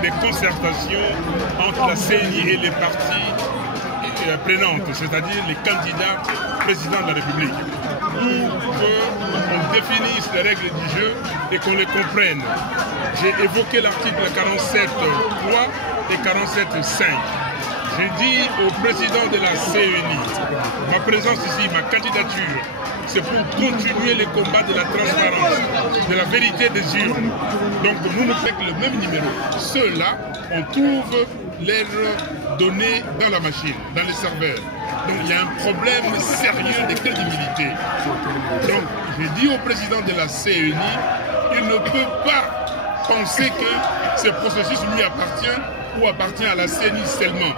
Des concertations entre la CENI et les partis prenantes, c'est-à-dire les candidats présidents de la République, pour qu'on définisse les règles du jeu et qu'on les comprenne. J'ai évoqué l'article 47.3 et 47.5. J'ai dit au président de la CENI, ma présence ici, ma candidature, c'est pour continuer les combats de la transparence, de la vérité des urnes. Donc nous ne faisons que le même numéro. Ceux-là, on trouve leurs données dans la machine, dans les serveurs. Donc il y a un problème sérieux de crédibilité. Donc j'ai dit au président de la CENI, il ne peut pas penser que ce processus lui appartient ou appartient à la CENI seulement.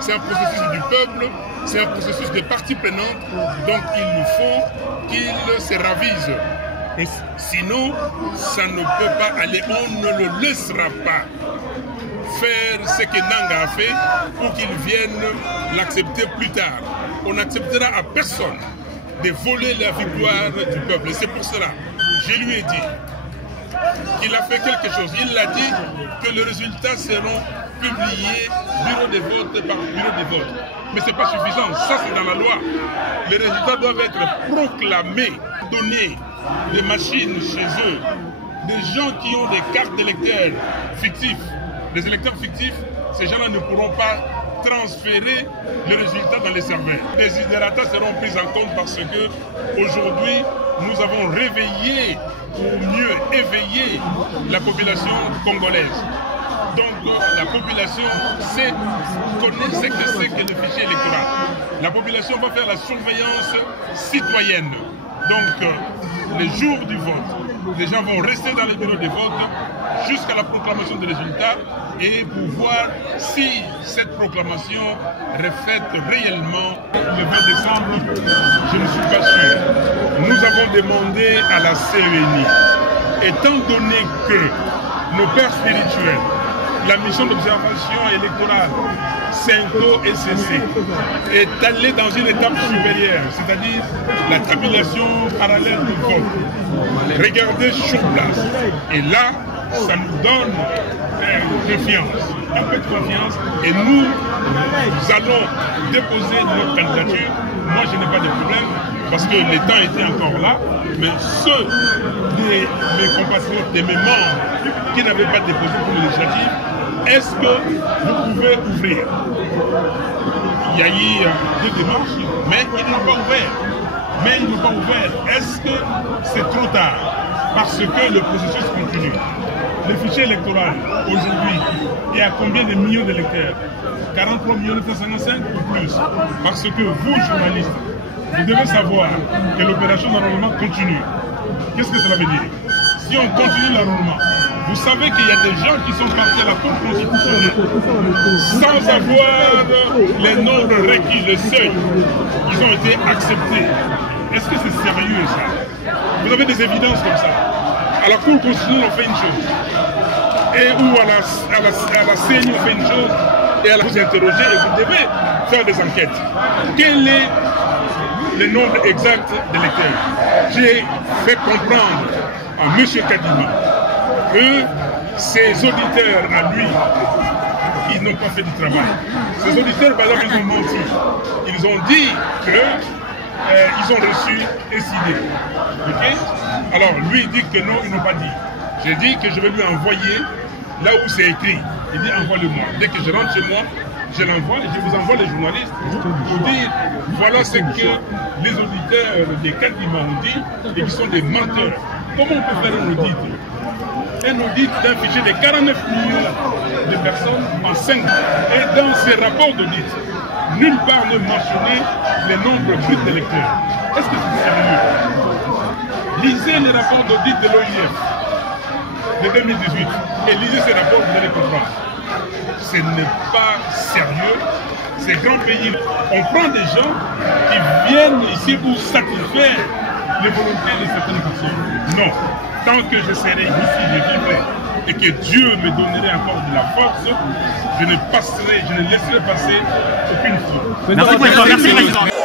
C'est un processus du peuple, c'est un processus des parties prenantes, donc il nous faut qu'il se ravise. Sinon, ça ne peut pas aller, on ne le laissera pas faire ce que Nanga a fait pour qu'il vienne l'accepter plus tard. On n'acceptera à personne de voler la victoire du peuple. Et c'est pour cela, je lui ai dit qu'il a fait quelque chose. Il a dit que les résultats seront publiés bureau de vote par bureau de vote. Mais ce n'est pas suffisant, ça c'est dans la loi. Les résultats doivent être proclamés, donnés, des machines chez eux, des gens qui ont des cartes d'électeurs fictifs. Les électeurs fictifs, ces gens-là ne pourront pas transférer les résultats dans les serveurs. Les desiderata seront pris en compte parce que aujourd'hui, nous avons réveillé, ou mieux éveillé, la population congolaise. Donc la population connaît ce que c'est que le fichier électoral. La population va faire la surveillance citoyenne. Donc les jours du vote, les gens vont rester dans les bureaux de vote jusqu'à la proclamation des résultats et pour voir si cette proclamation reflète réellement le 20 décembre. Je ne suis pas sûr. Nous avons demandé à la CENI, étant donné que nos pères spirituels, la mission d'observation électorale, CENCO et CC, est allée dans une étape supérieure, c'est-à-dire la tabulation parallèle du vote. Regardez sur place. Et là, ça nous donne confiance, un peu de confiance. Et nous allons déposer notre candidature. Moi, je n'ai pas de problème parce que le temps était encore là. Mais ceux de mes compatriotes, de mes membres qui n'avaient pas déposé pour les législatives, est-ce que vous pouvez ouvrir? Il y a eu deux démarches, mais ils n'ont pas ouvert. Est-ce que c'est trop tard? Parce que le processus continue. Le fichier électoral, aujourd'hui, est à combien de millions d'électeurs? 43 955 ou plus? Parce que vous, journalistes, vous devez savoir que l'opération d'enrôlement continue. Qu'est-ce que cela veut dire? Si on continue l'enrôlement, vous savez qu'il y a des gens qui sont partis à la Cour constitutionnelle sans avoir les nombres requis, le seuil. Ils ont été acceptés. Est-ce que c'est sérieux ça? Vous avez des évidences comme ça. À la Cour constitutionnelle, on fait une chose. Et ou à la CENI, on fait une chose. Et à la vous interroger et vous devez faire des enquêtes. Quel est le nombre exact d'électeurs? J'ai fait comprendre à M. Kadima que ses auditeurs à lui, ils n'ont pas fait du travail. Ces auditeurs, par exemple, ils ont menti. Ils ont dit qu'ils ont reçu et signé. Okay? Alors, lui, il dit que non, ils n'ont pas dit. J'ai dit que je vais lui envoyer là où c'est écrit. Il dit envoie-le-moi. Dès que je rentre chez moi, je l'envoie et je vous envoie les journalistes pour dire voilà ce que les auditeurs des Kadima ont dit et qui sont des menteurs. Comment on peut faire un audit? Un audit d'un fichier de 49 millions de personnes en 5 ans. Et dans ces rapports d'audit, nulle part ne mentionner les nombres bruts d'électeurs. Est-ce que c'est sérieux? Lisez les rapports d'audit de l'OIF de 2018 et lisez ces rapports, vous allez comprendre. Ce n'est pas sérieux. Ces grands pays, on prend des gens qui viennent ici pour satisfaire les volontés de certaines personnes. Non. Tant que je serai ici, je vivrai, et que Dieu me donnerait encore de la force, je ne laisserai passer aucune faute. Merci, président.